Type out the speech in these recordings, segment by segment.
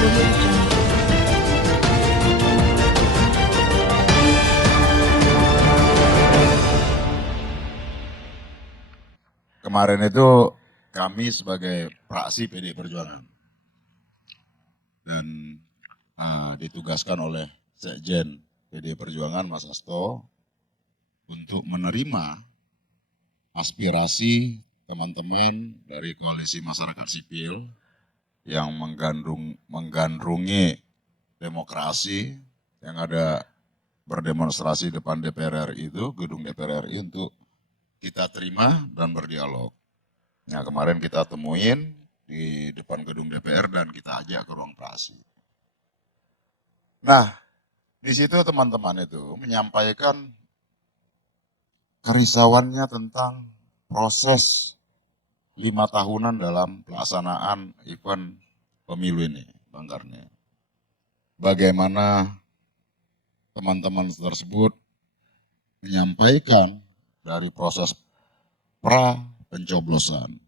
Kemarin itu kami sebagai praksi PD Perjuangan dan ditugaskan oleh Sekjen PD Perjuangan Mas Hasto untuk menerima aspirasi teman-teman dari koalisi masyarakat sipil yang menggandrungi demokrasi yang ada berdemonstrasi depan DPR RI itu, gedung DPR RI untuk kita terima dan berdialog. Nah kemarin kita temuin di depan gedung DPR dan kita ajak ke ruang praksi. Nah di situ teman-teman itu menyampaikan kerisauannya tentang proses 5 tahunan dalam pelaksanaan event pemilu ini, Bang Karni. Bagaimana teman-teman tersebut menyampaikan dari proses pra pencoblosan,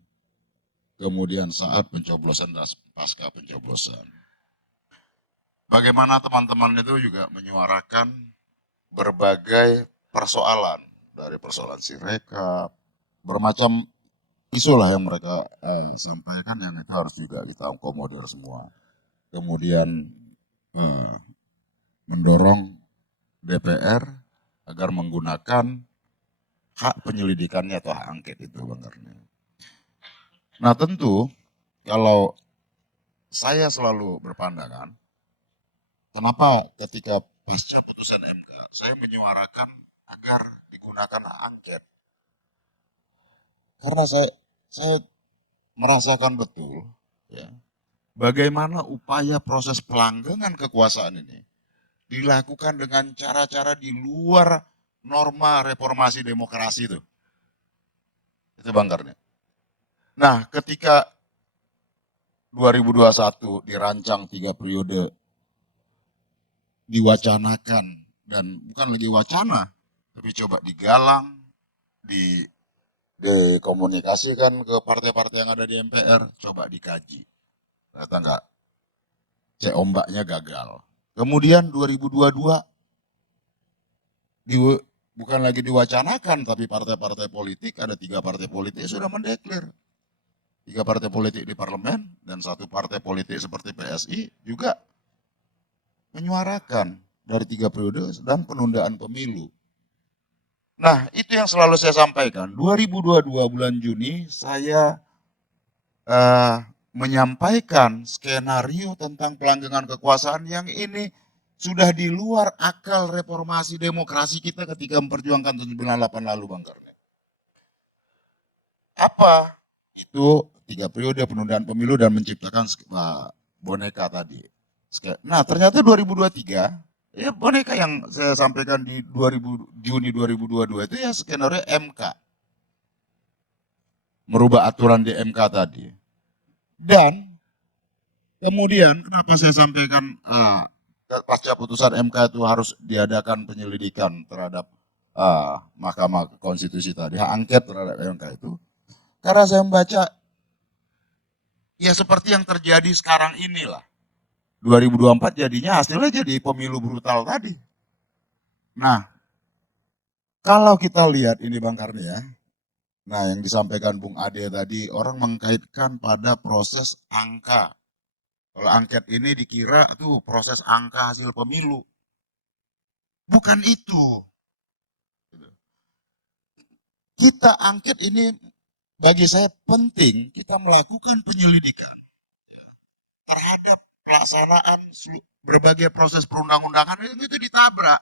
kemudian saat pencoblosan dan pasca pencoblosan. Bagaimana teman-teman itu juga menyuarakan berbagai persoalan, dari persoalan Sirekap, bermacam isu lah yang mereka sampaikan yang itu harus juga kita akomodir semua. Kemudian mendorong DPR agar menggunakan hak penyelidikannya atau hak angket itu, Bang Karni. Nah tentu kalau saya selalu berpandangan, kenapa ketika pasca putusan MK saya menyuarakan agar digunakan hak angket? Karena saya merasakan betul ya, bagaimana upaya proses pelanggengan kekuasaan ini dilakukan dengan cara-cara di luar norma reformasi demokrasi itu. Itu Bang Karni. Nah ketika 2021 dirancang 3 periode diwacanakan, dan bukan lagi wacana, tapi coba digalang, dikomunikasikan ke partai-partai yang ada di MPR, coba dikaji. Ternyata enggak, cek ombaknya gagal. Kemudian 2022 bukan lagi diwacanakan, tapi partai-partai politik, ada 3 partai politik sudah mendeklar. 3 partai politik di parlemen dan 1 partai politik seperti PSI juga menyuarakan dari 3 periode dan penundaan pemilu. Nah itu yang selalu saya sampaikan, 2022 bulan Juni saya menyampaikan skenario tentang pelanggengan kekuasaan yang ini sudah di luar akal reformasi demokrasi kita ketika memperjuangkan 98 lalu, Bang Karni. Apa? Itu 3 periode penundaan pemilu dan menciptakan boneka tadi. Nah ternyata 2023, ya boneka yang saya sampaikan di Juni 2022 itu ya skenario MK. Merubah aturan di MK tadi. Dan kemudian kenapa saya sampaikan pasca putusan MK itu harus diadakan penyelidikan terhadap Mahkamah Konstitusi tadi, hak angket terhadap MK itu. Karena saya membaca ya seperti yang terjadi sekarang inilah. 2024 jadinya hasilnya jadi pemilu brutal tadi. Nah, kalau kita lihat ini Bang Karni ya, nah yang disampaikan Bung Ade tadi, orang mengkaitkan pada proses angka. Kalau angket ini dikira itu proses angka hasil pemilu. Bukan itu. Kita angket ini bagi saya penting, kita melakukan penyelidikan terhadap pelaksanaan berbagai proses perundang-undangan itu ditabrak.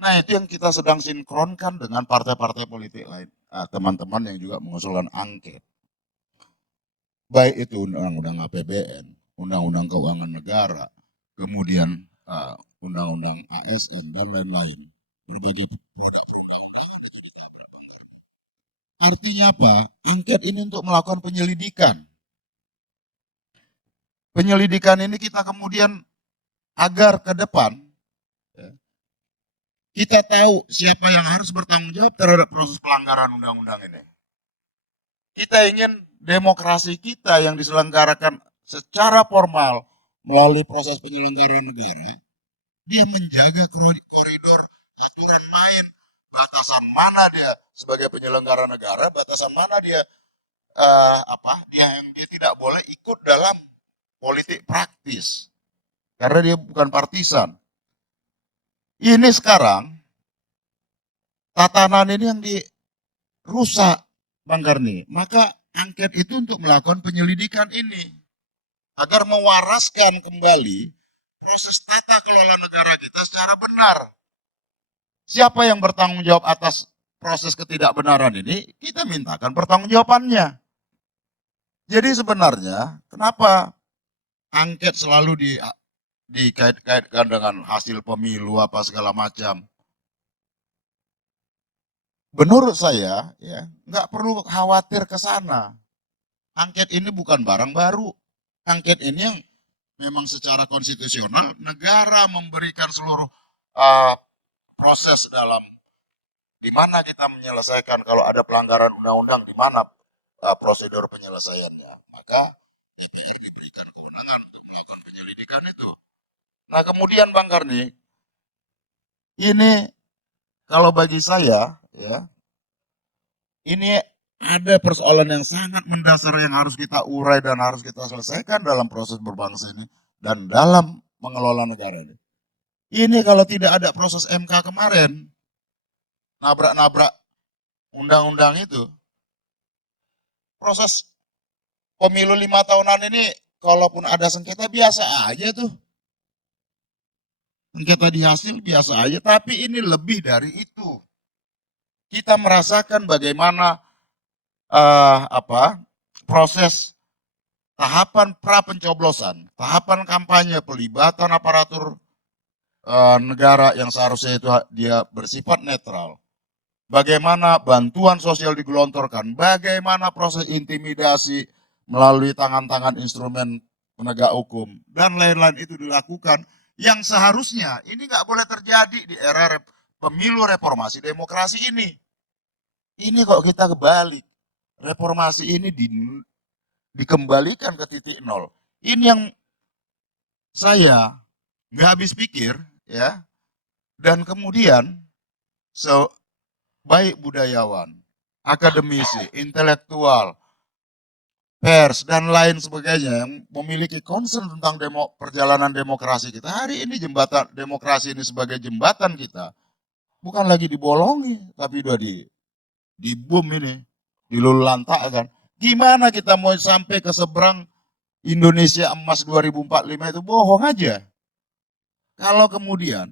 Nah itu yang kita sedang sinkronkan dengan partai-partai politik lain, teman-teman yang juga mengusulkan angket. Baik itu undang-undang APBN, undang-undang keuangan negara, kemudian undang-undang ASN dan lain-lain. Berbagai produk perundang-undangan itu ditabrak. Artinya apa? Angket ini untuk melakukan penyelidikan. Penyelidikan ini kita kemudian agar ke depan kita tahu siapa yang harus bertanggung jawab terhadap proses pelanggaran undang-undang ini. Kita ingin demokrasi kita yang diselenggarakan secara formal melalui proses penyelenggaraan negara, dia menjaga koridor aturan main, batasan mana dia sebagai penyelenggara negara, batasan mana dia dia tidak boleh ikut dalam politik praktis karena dia bukan partisan. Ini sekarang tatanan ini yang dirusak, Bang Karni. Maka angket itu untuk melakukan penyelidikan ini agar mewaraskan kembali proses tata kelola negara kita secara benar. Siapa yang bertanggung jawab atas proses ketidakbenaran ini? Kita mintakan pertanggungjawabannya. Jadi sebenarnya kenapa angket selalu dikait-kaitkan dengan hasil pemilu apa segala macam? Menurut saya ya nggak perlu khawatir ke sana. Angket ini bukan barang baru. Angket ini yang memang secara konstitusional negara memberikan seluruh proses dalam di mana kita menyelesaikan kalau ada pelanggaran undang-undang, di mana prosedur penyelesaiannya. Maka DPR diberikan kewenangan untuk melakukan penyelidikan itu. Nah kemudian Bang Karni, ini kalau bagi saya ya, ini ada persoalan yang sangat mendasar yang harus kita urai dan harus kita selesaikan dalam proses berbangsa ini dan dalam mengelola negara ini. Ini kalau tidak ada proses MK kemarin, nabrak-nabrak undang-undang itu, proses pemilu 5 tahunan ini, kalaupun ada sengketa biasa aja tuh. Sengketa di hasil biasa aja, tapi ini lebih dari itu. Kita merasakan bagaimana proses tahapan pra pencoblosan, tahapan kampanye, pelibatan aparatur negara yang seharusnya itu dia bersifat netral. Bagaimana bantuan sosial digelontorkan, bagaimana proses intimidasi melalui tangan-tangan instrumen penegak hukum, dan lain-lain itu dilakukan, yang seharusnya ini nggak boleh terjadi di era pemilu reformasi demokrasi ini. Ini kok kita kebalik, reformasi ini dikembalikan ke titik nol. Ini yang saya nggak habis pikir, ya. Dan kemudian baik budayawan, akademisi, intelektual, pers, dan lain sebagainya yang memiliki concern tentang perjalanan demokrasi kita. Hari ini jembatan demokrasi ini sebagai jembatan kita, bukan lagi dibolongi, tapi udah di boom ini, dilululantakkan. Gimana kita mau sampai ke seberang Indonesia emas 2045 itu? Bohong aja. Kalau kemudian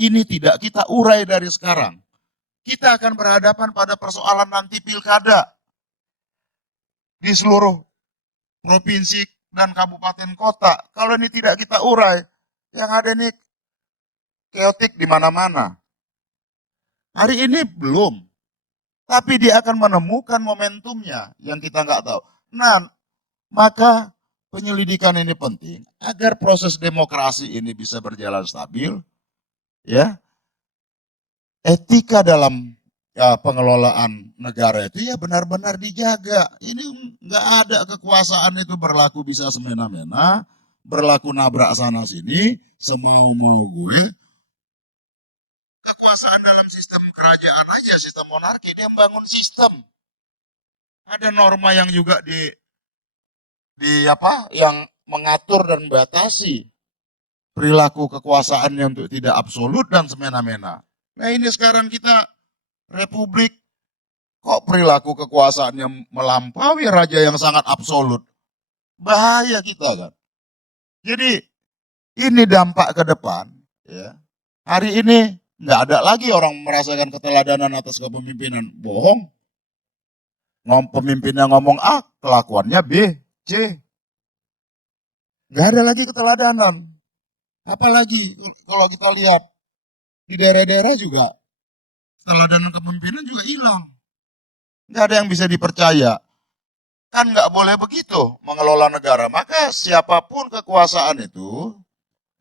ini tidak kita urai dari sekarang, kita akan berhadapan pada persoalan nanti pilkada di seluruh provinsi dan kabupaten kota. Kalau ini tidak kita urai, yang ada ini chaotic di mana-mana. Hari ini belum, tapi dia akan menemukan momentumnya yang kita nggak tahu. Nah, maka penyelidikan ini penting agar proses demokrasi ini bisa berjalan stabil, ya. Etika dalam pengelolaan negara itu ya benar-benar dijaga. Ini nggak ada kekuasaan itu berlaku bisa semena-mena, berlaku nabrak sana sini, semau-mau gue. Kekuasaan dalam sistem kerajaan aja, sistem monarki, dia membangun sistem. Ada norma yang juga yang mengatur dan membatasi perilaku kekuasaannya untuk tidak absolut dan semena-mena. Nah ini sekarang kita republik, kok perilaku kekuasaannya melampaui raja yang sangat absolut. Bahaya kita kan. Jadi ini dampak ke depan. Ya. Hari ini nggak ada lagi orang merasakan keteladanan atas kepemimpinan. Bohong. Pemimpinnya ngomong A, kelakuannya B, C. Nggak ada lagi keteladanan. Apalagi kalau kita lihat di daerah-daerah juga keteladanan kepemimpinan juga hilang. Nggak ada yang bisa dipercaya. Kan nggak boleh begitu mengelola negara. Maka siapapun kekuasaan itu,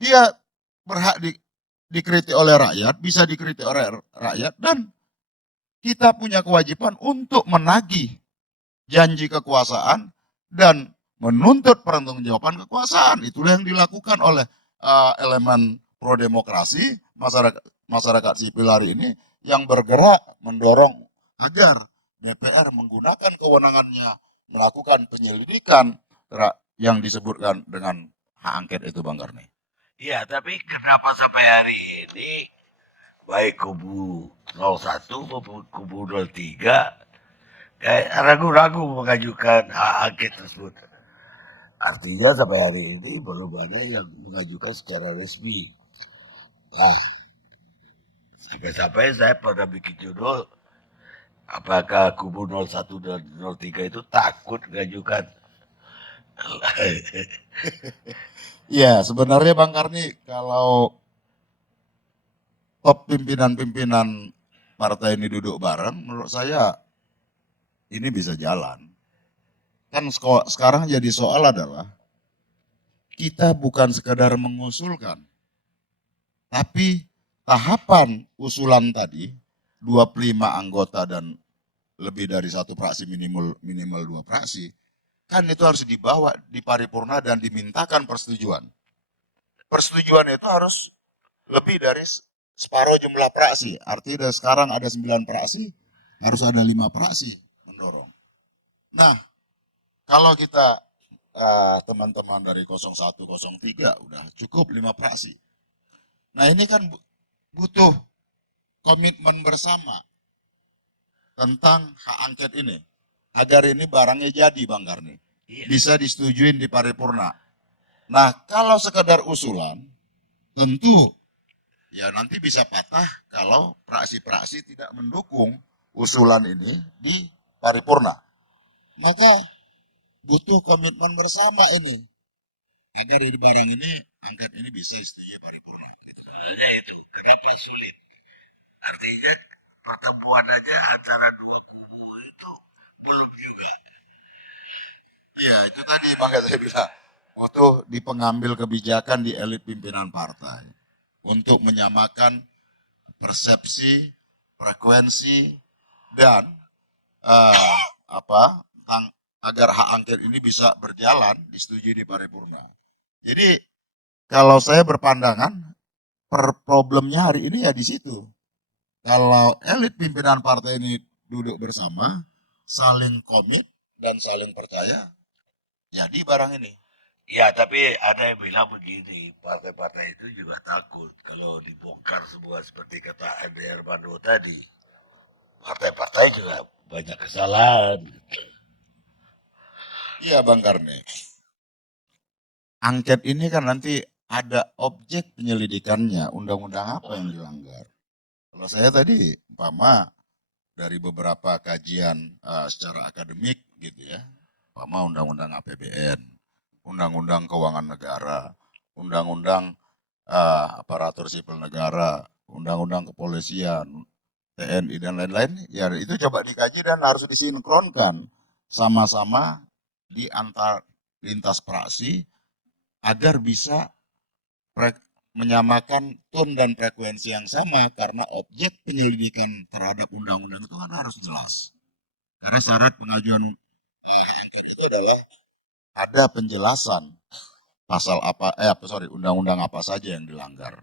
dia berhak dikritik oleh rakyat, bisa dikritik oleh rakyat, dan kita punya kewajiban untuk menagih janji kekuasaan dan menuntut pertanggungjawaban kekuasaan. Itulah yang dilakukan oleh elemen pro demokrasi, masyarakat sipil hari ini yang bergerak mendorong agar DPR menggunakan kewenangannya melakukan penyelidikan yang disebutkan dengan hak angket itu, Bang Karni. Iya, tapi kenapa sampai hari ini baik kubu 01 maupun kubu 03 kayak ragu-ragu mengajukan hak angket tersebut? Artinya sampai hari ini belum ada yang mengajukan secara resmi. Nah, sampai-sampai saya pernah bikin judul, apakah kubu 01 dan 03 itu takut mengajukan? Ya, sebenarnya Bang Karni, kalau top pimpinan-pimpinan partai ini duduk bareng, menurut saya ini bisa jalan. Kan sekarang jadi soal adalah kita bukan sekadar mengusulkan, tapi tahapan usulan tadi 25 anggota dan lebih dari satu fraksi, minimal 2 fraksi, kan itu harus dibawa di paripurna dan dimintakan persetujuan. Persetujuan itu harus lebih dari separuh jumlah fraksi. Artinya sekarang ada 9 fraksi, harus ada 5 fraksi mendorong. Nah, kalau kita teman-teman dari 01, 03 udah cukup 5 fraksi. Nah, ini kan butuh komitmen bersama tentang hak angket ini. Agar ini barangnya jadi, Bang Karni. Bisa disetujuin di paripurna. Nah, kalau sekedar usulan, tentu ya nanti bisa patah kalau fraksi-fraksi tidak mendukung usulan ini di paripurna. Maka butuh komitmen bersama ini agar di barang ini, angket ini bisa disetujui paripurna. Itu kenapa sulit? Artinya pertemuan aja antara dua kubu itu belum juga. Iya, itu tadi makanya saya bilang waktu di pengambil kebijakan di elit pimpinan partai untuk menyamakan persepsi, frekuensi, dan agar hak angket ini bisa berjalan disetujui di paripurna. Jadi kalau saya berpandangan problemnya hari ini ya di situ. Kalau elit pimpinan partai ini duduk bersama, saling komit dan saling percaya, jadi barang ini. Ya, tapi ada yang bilang begini, partai-partai itu juga takut kalau dibongkar semua seperti kata MDR Mando tadi. Partai-partai juga banyak kesalahan. Iya Bang Karni. Angket ini kan nanti ada objek penyelidikannya, undang-undang apa yang dilanggar. Kalau saya tadi, umpama dari beberapa kajian secara akademik gitu ya, umpama undang-undang APBN, undang-undang keuangan negara, undang-undang aparatur sipil negara, undang-undang kepolisian, TNI dan lain-lain, ya itu coba dikaji dan harus disinkronkan sama-sama di antar lintas praksi agar bisa menyamakan tone dan frekuensi yang sama karena objek penyelidikan terhadap undang-undang itu kan harus jelas. Karena syarat pengajuan itu adalah ada penjelasan pasal apa undang-undang apa saja yang dilanggar.